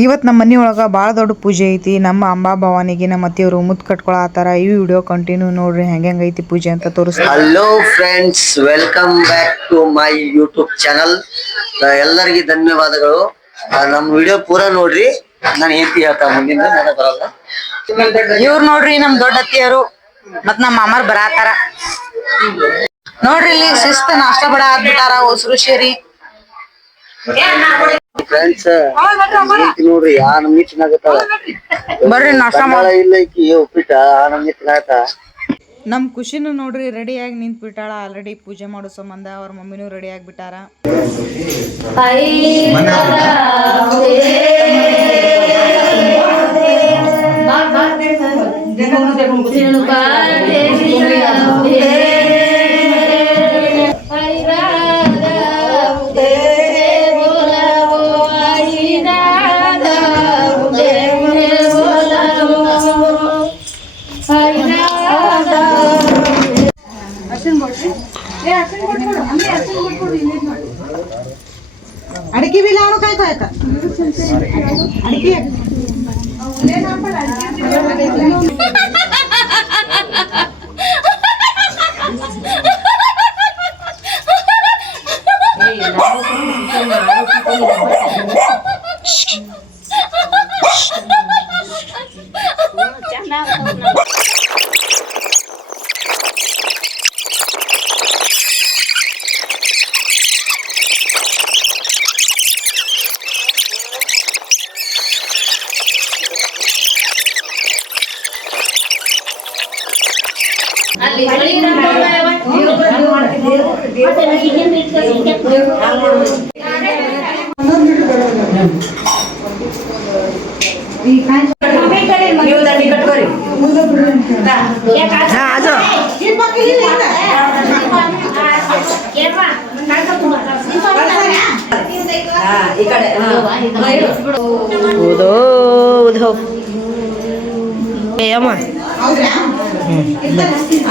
ಇವತ್ತು ನಮ್ಮ ಮನೆ ಒಳಗೆ ಭಾಳ ದೊಡ್ಡ ಪೂಜೆ ಐತಿ. ನಮ್ಮ ಅಂಬಾ ಭವಾನಿಗೆ ನಮ್ಮ ಅತ್ತೆಯವರು ಮುತ್ತು ಕಟ್ಕೊಳತ್ತಾರ. ಈ ವಿಡಿಯೋ ಕಂಟಿನ್ಯೂ ನೋಡ್ರಿ ಹೆಂಗೈತಿ ಪೂಜೆ ಅಂತ ತೋರಿಸ್ತಾರೆ. Hello friends, welcome back to my YouTube channel. ಎಲ್ಲರಿಗೆ ಧನ್ಯವಾದಗಳು. ನಮ್ಮ ವಿಡಿಯೋ ಪೂರಾ ನೋಡ್ರಿ. ನಾನು ಹೇಳ್ತಿ ಹೇಳ್ತಾ ಮುಂದಿನ ನನಗೆ ಬರಲ್ಲ. ಇವ್ರು ನೋಡ್ರಿ ನಮ್ಮ ದೊಡ್ಡ ಅತ್ತೆಯರು ಮತ್ ನಮ್ಮ ಮಾಮಾರ್ ಬರಾತಾರ ನೋಡ್ರಿ. ಇಲ್ಲಿ ಶಿಸ್ತ ನಾಷ್ಟ ಬಡ ಹಾಕ್ಬಿಟ್ಟಾರ ಹೊಸರು ಸೇರಿ. ಫ್ರೆಂಡ್ಸ್ ನೋಡ್ರಿ ಆ ನಮ್ನಿ ಚೆನ್ನಾಗತ್ತಾಳ. ಬರ್ರಿ ನಾಷ್ಟ ಇಲ್ಲ ಈಕಿ ಉಪ್ಪಿಟ್ಟ ಆ ನಮ್ನಿ ಚೆನ್ನಾಗತ್ತ. ನಮ್ ಖುಷಿನು ನೋಡ್ರಿ ರೆಡಿಯಾಗಿ ನಿಂತ್ ಬಿಟ್ಟಾಳ. ಆಲ್ರೆಡಿ ಪೂಜೆ ಮಾಡೋ ಸಂಬಂಧ ಅವ್ರ ಮಮ್ಮಿನೂ ರೆಡಿ ಆಗ್ಬಿಟ್ಟಾರ. अड़की भी लाओ काय काय का अड़की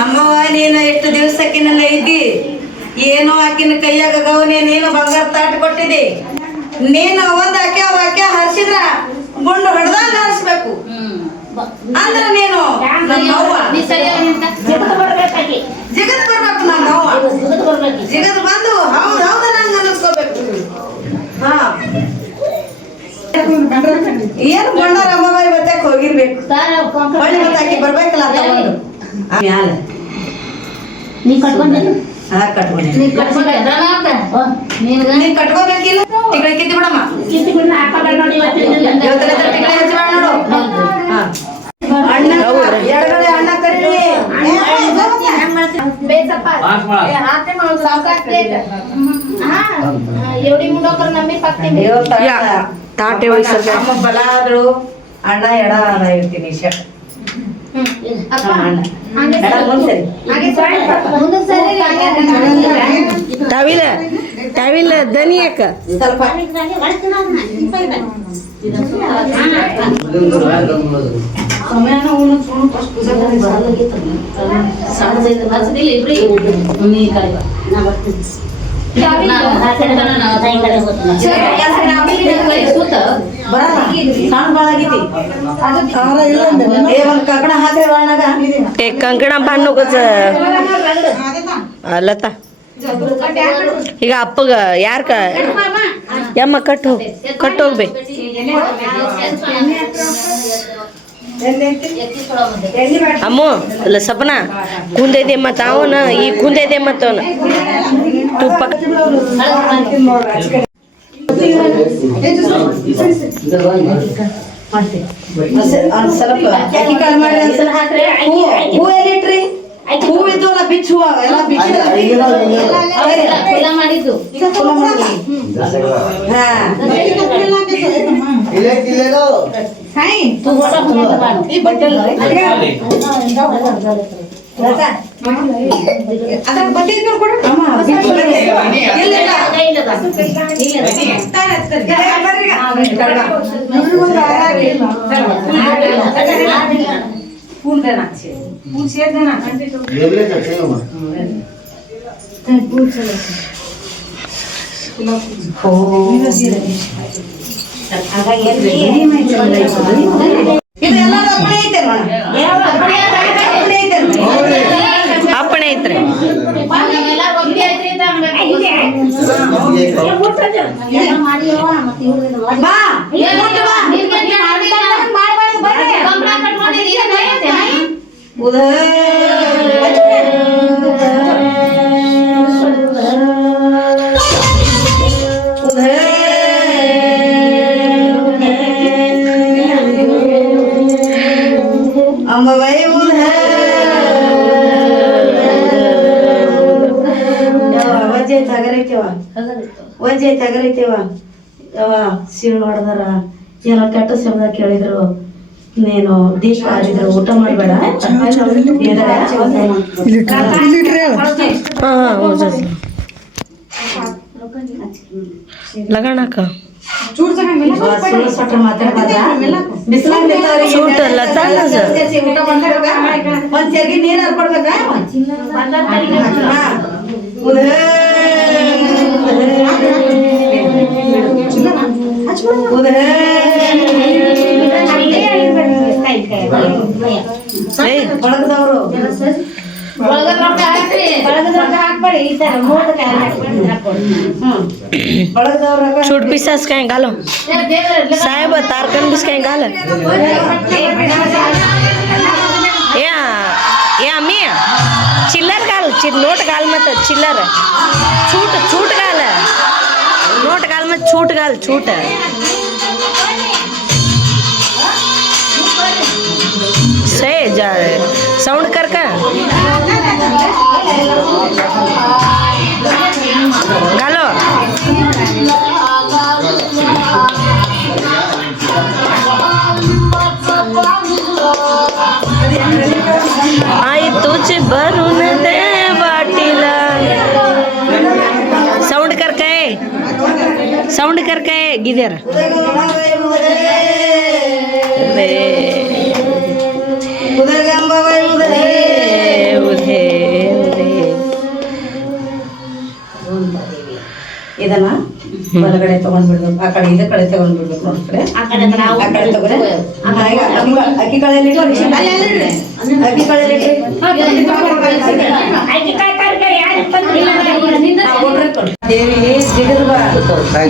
ಅಮ್ಮವ್ವ ನೀನು ಎಷ್ಟು ದಿವಸಕ್ಕಿನೆಲ್ಲ ಇದ್ದಿ. ಏನೋ ಆಕಿನ ಕೈಯಾಗ ಗೌನಿ ನೀನು ಬಂಗಾರ ತಾಟ್ ಕೊಟ್ಟಿದ್ದಿ. ನೀನು ಒಂದ್ ಆಕೆ ಹರಿಸಿದ್ರ ಗುಂಡು ಹೊಡೆದಂಗ ಹರಿಸ್ಬೇಕು. ಅಂದ್ರ ನೀನು ಜಿಗದ್ ಬರ್ಬೇಕು. ನನ್ನ ಅವ್ವ ಜಿಗದ್ ಬಂದು ಹೌದ್ ಹೌದ ನಂಗ ಅನ್ನಿಸ್ಕೋಬೇಕು. ಹಾ ಏನು ಬಂಡಾರ ಅಮ್ಮವ್ವ ಇವತ್ತಕ್ಕೆ ಹೋಗಿರ್ಬೇಕು. ಬಳ್ಳಿ ಮತ್ತಾಕಿ ಬರ್ಬೇಕಲ್ಲ ಅಂತ ಒಂದು ಮ್ಯಾಲೆ ನೀ ಕಟ್ಕೊಂಡೇನು? ಹಾ ಕಟ್ಕೊಂಡೆ. ನೀ ಕಟ್ಕೋಬೇಕಿಲ್ಲ? ಟಿಕಳಿ ಕಿತ್ತಿ ಬಿಡಮ್ಮ. ಟಿಕಳಿ ಹಚ್ಚಿ ನೋಡು. ಅಣ್ಣ ಎಡಗಡೆ ಅಣ್ಣ ಕರೀರಿ. ಅಮ್ಮ ಬಲ ಆದ್ರು ಅಣ್ಣ ಎಡ ಇರ್ತೀನಿ. ತಾವಿಲ್ಲ ದನಿ ಯಾಕ ಸ್ವಲ್ಪ ಕಂಕಣ ಬಾನು ಲತಾ ಈಗ ಅಪ್ಪಗ ಯಾರ್ಕ ಯಮ್ಮ ಕಟ್ಟೋಗ್ಬೇ ಅಮ್ಮೋ ಅಲ್ಲ ಸಪನ ಕುಂದೈದೆ ಮತ್ತ ಅವನ ಈ ಕುಂದೈದೆ ಮತ್ತ ಅವನ ತುಪ್ಪ ಸ್ವಲ್ಪ ಅಕ್ಕಿ ಕಾಳು ಮಾಡಿ ಹೂ ಎಲ್ಲಿಟ್ರಿ? ಹೂ ಇದ್ದವಲ್ಲ ಬಿಚ್ಚ ಹೂವ ಎಲ್ಲ ಮಾಡಿದ್ದು. ಇದೆಲ್ಲ ಅಪ್ಪಣೆ ಐತೆ ನೋಡ ಅಪ್ಪಣೆ ಐತ್ರಿ ಬಾ ಅಂಬವೈ ವಜ್ಜೆ ತಗರೈತೆವ ಯಾವ ಸಿಳ್ಳು ಹೊಡೆದಾರ ಏನೋ ಕೆಟ್ಟ ಶಬ್ದ ಕೇಳಿದ್ರು ನೀನು ದೀಪ ಹಾರಿದ್ರು ಊಟ ಮಾಡಬೇಡ ಲಗಣಕ್ಕ ಸೊಟ್ರ ಮಾತಾಡ್ಬಾರ್ದ ಬಿಸಿಲಾಗ ಊಟ ಬಂದಾಗ ಒಂದ್ ಚರ್ಗಿ ನೀರ್ ಹಾಕೊಡ್ಬೇಕಾ ಬಳಗದವ್ರು छूट पिसास कहीं गालो साहेब तारकन बिस कहीं गाल ये अम्मी चिल्लर गाल नोट गाल मत चिल्लर छूट छूट गाल नोट गाल मत छूट गाल छूट से जा साउंड कर का गालो आई तुझ भरून दे वाटीला साउंड कर के गिदर ಇದನ್ನ ಬಲಗಡೆ ತಗೊಂಡ್ಬಿಡ್ಬೇಕು ಆ ಕಡೆ ಇದ ಕಡೆ ತಗೊಂಡ್ಬಿಡ್ಬೇಕು ಒಂದ್ ಕಡೆ ಆ ಕಡೆ ತಗೋರೆ ಅಕ್ಕಿ ಕಳೆಯಲ್ಲಿ ಅಕ್ಕಿ ಕಳೆಯಲ್ಲಿ ದೇವಿ ಜಿಗದ ಬಾ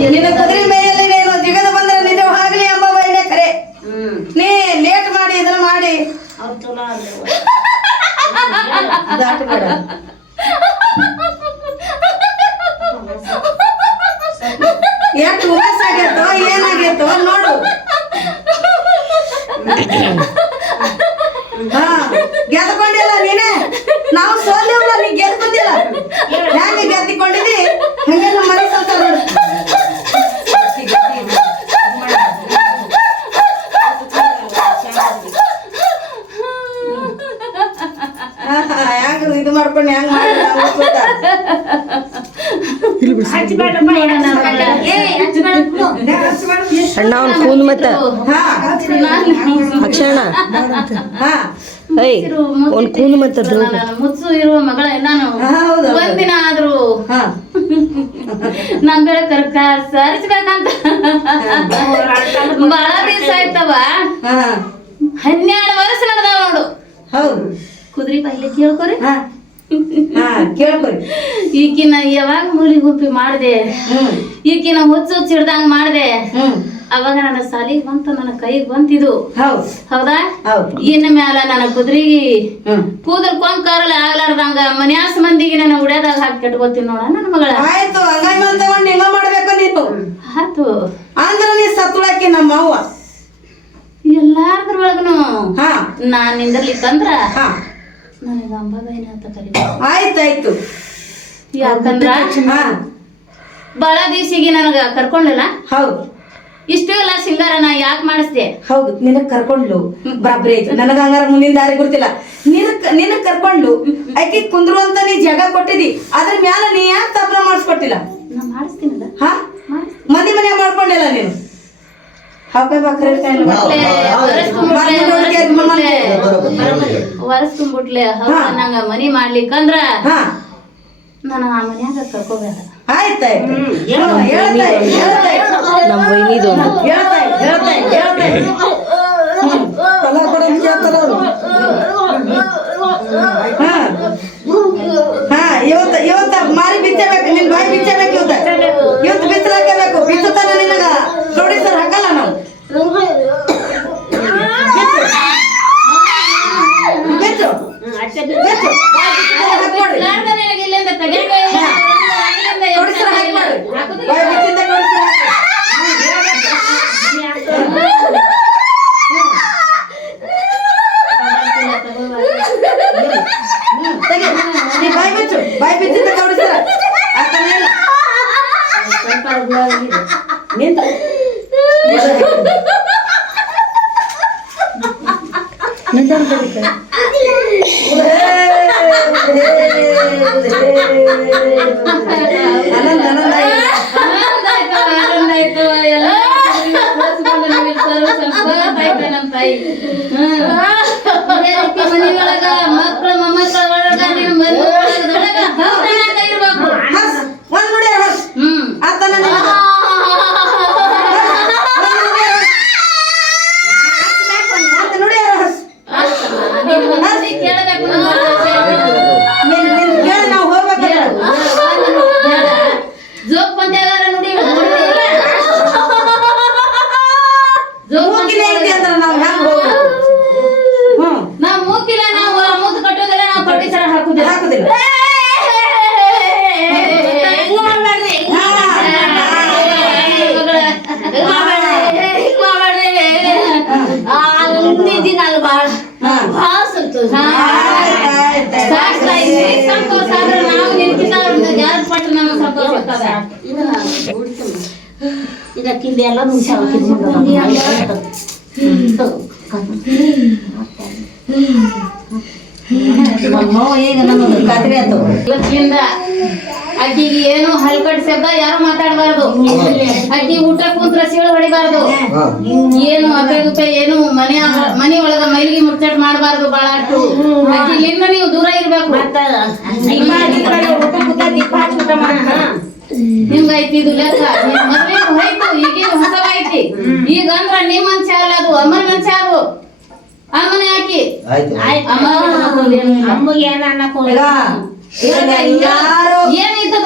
ನಿನ್ನ ಕುದುರೆ ಮೇಯಲ್ಲಿ ನೀನು ಜಿಗದ ಬಂದ್ರೆ ನಿಜವಾಗ್ಲಿ ಅಂಬಾಬಾಯಿನೇ ಕರೆ ನೀ ಲೇಟ್ ಮಾಡಿ ಇದನ್ನ ಮಾಡಿ ದಾಟಬೇಡ ಎಷ್ಟು ವಯಸ್ಸಾಗೈತೋ ಏನಾಗೈತೋ ನೋಡು ಹಾ ಗೆದ್ಕೊಂಡಿಲ್ಲ ನೀನೆ ನಾವು ಸೋಲಿಲ್ಲ ನೀ ಗೆದ್ಕೊಂಡಿಲ್ಲ ಹೆಂಗೆ ಗೆದ್ದಿಕೊಂಡಿದ್ದಿ ಹಂಗೆ ನಮ್ಮ ಮನೆ ಸಂಸಾರ ನೋಡು ಹೆಂಗ ಇದು ಮಾಡ್ಕೊಂಡು ಹೆಂಗ್ ಮಾಡಿ ಅಣ್ಣ ಅವ್ನು ಕೂನ್ ಮತ್ತ ಅಕ್ಷಣ ಅವ್ನು ಕೂನ್ ಮತ್ತ ಮುಚ್ಚು ಇರುವ ಮಗಳ ನಾನು ಒಂದಿನ ಆದ್ರೂ ನಮ್ ಬೆಳೆ ಕರ್ಕ ಸರಿಸ್ಬೇಕಂತ ಬಹಳ ದಿವಸ ಆಯ್ತವ 12 ವರ್ಷ ನಡೆದಾವ ನೋಡು ಹೌದು ಕುದುರೆ ಬಾಯಿಲೆ ಕೇಳ್ಕೊರಿ ಕೇಳ್ಕೊರಿ ಈಕಿನ ಯಾವಾಗ ಮೂಲಿ ಗುಂಪಿ ಮಾಡ್ದೆ ಈಕಿನ ಹುಚ್ಚು ಹಿಡ್ದಂಗ್ ಮಾಡ್ದೆ ಅವಾಗ ನನ್ನ ಸಾಲಿಗೆ ಬಂತು ನನ್ನ ಕೈಗೆ ಬಂತಿದು ಹೌದಾ ಇನ್ನ ಮ್ಯಾಲ ನನ್ನ ಕುದುರೆಗಿ ಕೂದಲ್ ಕೊಂಕಾರಲ್ಲ ಆಗ್ಲಾರ್ದಂಗ ಮನ್ಯಾಸ ಮಂದಿಗೆ ನನ್ನ ಉಡ್ಯಾದಾಗ ಹಾಕಿ ಕಟ್ಕೋತೀನಿ ನೋಡ ನನ್ನ ಮಗಳ ಆಯ್ತು ಹಂಗಾಗಿ ತಗೊಂಡು ಹಿಂಗ ಮಾಡ್ಬೇಕು ನೀನು ಆಯ್ತು ಅಂದ್ರ ನೀ ಸತ್ತುಳಾಕಿ ನಮ್ಮ ಅವ್ವ ಎಲ್ಲಾರ್ದ್ರೊಳಗನು ನಾನ್ ನಿಂದಿರ್ಲಿಕ್ಕಂದ್ರ ನನಗ ಅಂಬಾಬಾಯಿನ ಅಂತ ಕರಿಬೇಕು ಆಯ್ತಾಯ್ತು ಯಾಕಂದ್ರ ಬಹಳ ದಿವ್ಸಿಗೆ ನನಗ ಕರ್ಕೊಂಡಿಲ್ಲ ಹೌದು ಇಷ್ಟು ಎಲ್ಲ ಸಿಂಗಾರ ನಾ ಯಾಕೆ ಮಾಡಿಸ್ದೆ ಹೌದು ನಿನಗ್ ಕರ್ಕೊಂಡ್ಲು ಬರಾಬ್ರಿ ಐತಿ ನನಗ ಹಂಗಾರ ಮುಂದಿನ ದಾರಿ ಗೊತ್ತಿಲ್ಲ ನಿನಗ್ ಕರ್ಕೊಂಡ್ಲು ಆಕಿ ಕುಂದ್ರು ಅಂತ ನೀ ಜಾಗ ಕೊಟ್ಟಿದಿ ಅದ್ರ ಮ್ಯಾಲ ನೀ ಯಾಕೆ ತಪ್ಪನ ಮಾಡಿಸ್ಕೊಟ್ಟಿಲ್ಲ ನಾ ಮಾಡಿಸ್ತೀನಲ್ಲ ಮಂದಿ ಮನೆ ಮಾಡ್ಕೊಂಡಿಲ್ಲ ನೀನು ವರಸ್ ತುಂಬಿಟ್ಲೆ ನಂಗ ಮನಿ ಮಾಡ್ಲಿಕ್ಕಂದ್ರ ನಾನು ಆ ಮನ್ಯಾಗ ಕರ್ಕೋಬೇಡ ಆಯ್ತಾಯ್ತು ನಮ್ಮ ವೈನಿದು ಹೇಳ್ತಾ ಇವತ್ತ ಮಾರಿ ಬಿಚ್ಚಬೇಕು, ನಿನ್ ಬಾಯಿ ಬಿಚ್ಚಬೇಕು, ಇವತ್ತು ಬಿಚ್ಚಲಾಕಬೇಕು. ಬಿಚ್ಚತಾನ ನಿನಗ ನೋಡಿ ಸರ್ ಹಾಕಲ್ಲ ನಾವು. ಬಿಚ್ಚು ಬಿಚ್ಚು ಬಾಯಿ ಬಿಚ್ಚಿಂದ ಬಾಯಿ ಬಿಚ್ಚು, ಬಾಯಿ ಬಿಚ್ಚಿಂದ ಗೌಡಿಸ್ತಾರ ನಿಂತು ಮನೆಯೊಳಗ ಮಕ್ಕಳು ಮೊಮ್ಮಕ್ಕಳ ಒಳಗ ನೀವು ಮನೆ ಇರ್ಬೇಕು. ಒಂದ್ ನುಡಿಯಾರ ಆತನ ನುಡಿಯಾರ ಕೇಳಬೇಕು. ನಾವು ಹೋಗ್ಬೇಕು. ಜೋಕ್ ಪಂಚಾಗಾರ ನುಡಿ ಮೂಗಿನ ಐತಿ ಅಂದ್ರೆ ನಾವು ಹೆಂಗ್ ಹೋಗ್ಬೇಕು? ನಾವು ಮೂಕಿಲ್ಲ, ನಾವು ಮೂತು ಕಟ್ಟೋದಿಲ್ಲ, ನಾವು ಕಟ್ಟಿ ಸರ ಹಾಕುದಿಲ್ಲ. ಸಂತೋಷ ಆದ್ರೆ ನಾವು ನಿಂತಿನ ಯಾರು ಪಟ್ಟು ನಮಗೆ ಸಂತೋಷ ಇದಕ್ಕಿಂದ ಎಲ್ಲ ಈಗ ನಮಗೆ ಖಾತ್ರಿ ಆಯ್ತು. ಇವತ್ತಿಂದ ಆಕಿಗೆ ಏನು ಹಲ್ಕಟ್ ಶಬ್ದ ಯಾರು ಮಾತಾಡಬಾರ್ದು. ಆಕಿ ಊಟ ಕುಂತ್ರ ಸೀಳು ಹೊಡಿಬಾರ್ದು. ಏನು ಅಪ್ಪೆ ಏನು ಮನೆ ಒಳಗ ಮೈಲಿಗೆ ಮುಚ್ಚಟ್ ಮಾಡಬಾರ್ದು. ಬಾಳಷ್ಟು ಆಕಿಲಿಂದ ನೀವು ದೂರ ಇರ್ಬೇಕು. ಹಿಂಗೈತಿ ಇದು ಲೆಕ್ಕ. ಮದ್ವೆ ಹೋಯ್ತು, ಈಗೇನು ಹೊಸವೈತಿ. ಈಗ ಅಂದ್ರ ನಿಮ್ ಮನ್ಸ ಅಲ್ಲ, ಅದು ಅಮ್ಮನ ಮನ್ಸ. ಅದು ಅಮ್ಮನೆ ಹಾಕಿ ಅಮ್ಮಗೆ ಏನ ಅನ್ನಕೋ ಏನಿತ್ತು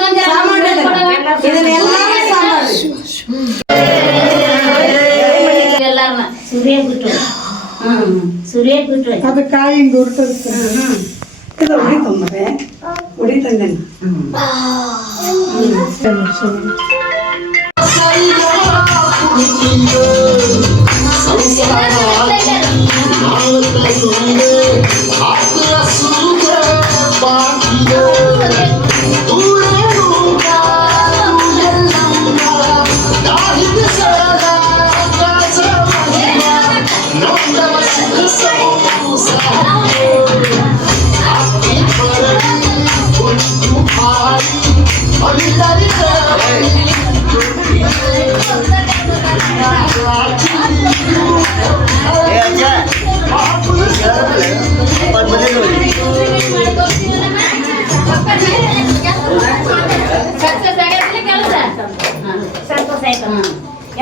ಎಲ್ಲಾರನ್ನ ಸುರಿಯ ಬಿಟ್ರು ಸುರಿಯ ಬಿಟ್ರು ಅದು ಕಾಯಿ ಹಿಂಗ ಉಡಿತಂದ್ರೆ ಉಡಿತಂದೆ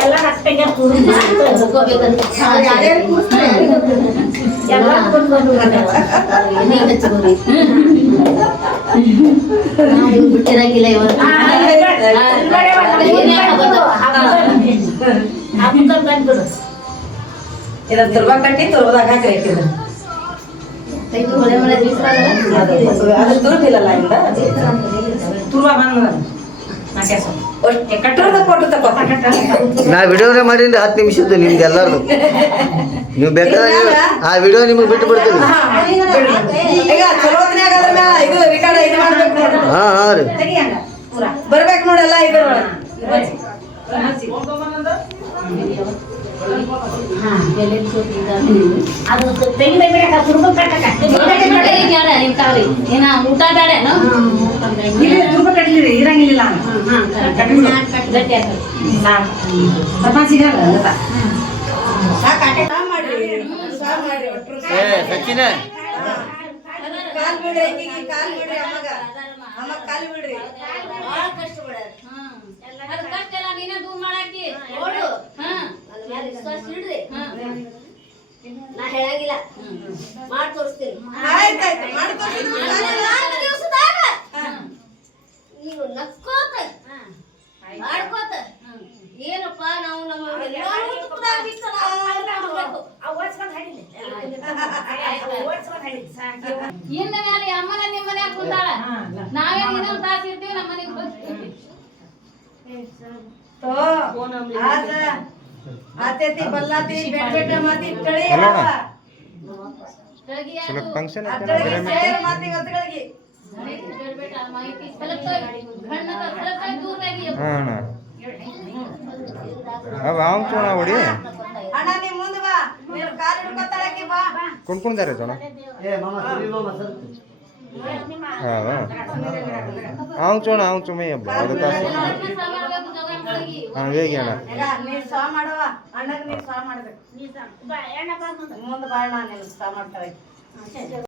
ಎಲ್ಲ ಹತ್ತಿಗೆ ಬಿಟ್ಟಿರಂಗಿಲ್ಲ ಇವತ್ತು. ಇದನ್ನ ತುರ್ಬ ಕಟ್ಟಿ ತುರ್ಬದಾಗ ಹಾಕಿ ಹಾಕಿದ್ರು ಅದ್ರ ತುರ್ಬಿಲ್ಲಲ್ಲ ಇಂದ ತುರ್ಬ ಬಂದ ಕಟ್ಟರದ ಕೊಟ್ಟು ತಗೋ. ನಾ ವಿಡಿಯೋನೇ ಮಾಡೀನಿ 10 ನಿಮಿಷದ್ದು ನಿಮ್ದು ಎಲ್ಲಾರ್ದು. ನೀವು ಬೇಕಾದ್ರೆ ಆ ವಿಡಿಯೋ ನಿಮಗೆ ಬಿಟ್ಟು ಬಿಡ್ತೀನಿ. ಈಗ ಚಲೋ ಹೊತ್ನ್ಯಾಗ ಅದ್ರ ಮ್ಯಾಲ ಇದು ರಿಕಾರ್ಡ್ ಇದು ಮಾಡ್ಬೇಕು ನೋಡ್ರಿ. ಹಾ ಹಾ ರೀ ಬರ್ಬೇಕು ನೋಡೆಲ್ಲ ಇದು ಅದು ತೆಗಿಬೇಕು ತುರ್ಬ ಕಟ್ಟಕ ಏನ ಊಟ ಬೇಡ ತುರ್ಬ ಕಟ್ಲಿರಿ ಇರಂಗಿಲ್ಲ ಸಚಿನ ಕಾಲ್ ಬಿಡ್ರಿ ಕಾಲ್ ಬಿಡ್ರಿ ಅಮ್ಮಗ ಕಾಲ್ ಬಿಡ್ರಿ ಕಷ್ಟ ಎಲ್ಲ ನೀನೇ ದೂರ ಮಾಡಾಕಿ ವಿಶ್ವಾಸ ಇಡ್ರಿ ನಾ ಹೇಳಂಗಿಲ್ಲ ಮಾಡಿ ತೋರಿಸ್ತೀನಿ ಆಯ್ತಾಯ್ತು ಮಾಡಿ ತೋರ್ಸಿದ್ರು. 4 ದಿವಸದಾಗ ನೀವು ನಕ್ಕೋತ ಮಾಡ್ಕೋತ ಏನಪ್ಪ ನಾವು ನಮ್ಮ ಎಲ್ಲರೂ ತುಕುದಾಗ ಬಿಟ್ಟು ನಾವು ಇನ್ನ ಮೇಲೆ ಅಮ್ಮನ ನಿಮ್ಮ ಮನ್ಯಾಗ ಕೂತಾಳ ನಾವೇನ್ ಇನ್ನೊಂದ್ ತಾಸ ಇರ್ತೀವಿ ನಮ್ಮ ಮನೆಗೆ ಬರ್ತೀವಿ तो आज आते ती बल्लाती बेट माती टळी ಬೆಳಗ್ಗೆ ಸ್ವಲ್ಪ ಫಂಕ್ಷನ್ टळी शेर माती गतಗಳಿಗೆ ಬೇಡ ಮಾಹಿತಿ ಸಲಕ ದೂರ ಆಗಿ ಹಾ ಅಣ್ಣ ಅವ ಅವ್ನು ಚೋಣ ಹೊಡಿ ಅಣ್ಣ ನೀ ಮುಂದೆ ಬಾ ನೀನು ಕಾಲು ಹಿಡ್ಕೊತಾಳಕ್ಕೆ ಬಾ ಕುಣ್ಕುಣ್ದಾರೆ ಚೋಣ ಅವ್ನು ಚೋಣ ಅವ್ನು ಚುಮ್ಮೆ ಹಬ್ಬ ಅದು ತಾಸು ಹಾಂ ಹೇಗೆ ಅಣ್ಣ ಈಗ ನೀ ಸಾ ಮಾಡುವ ಅಣ್ಣಗೆ ನೀ ಸಾ ಮಾಡ್ಬೇಕು ಮುಂದೆ ಬಾ ಅಣ್ಣ ನೀನು ಸಾ ಮಾಡ್ತಾಳೆ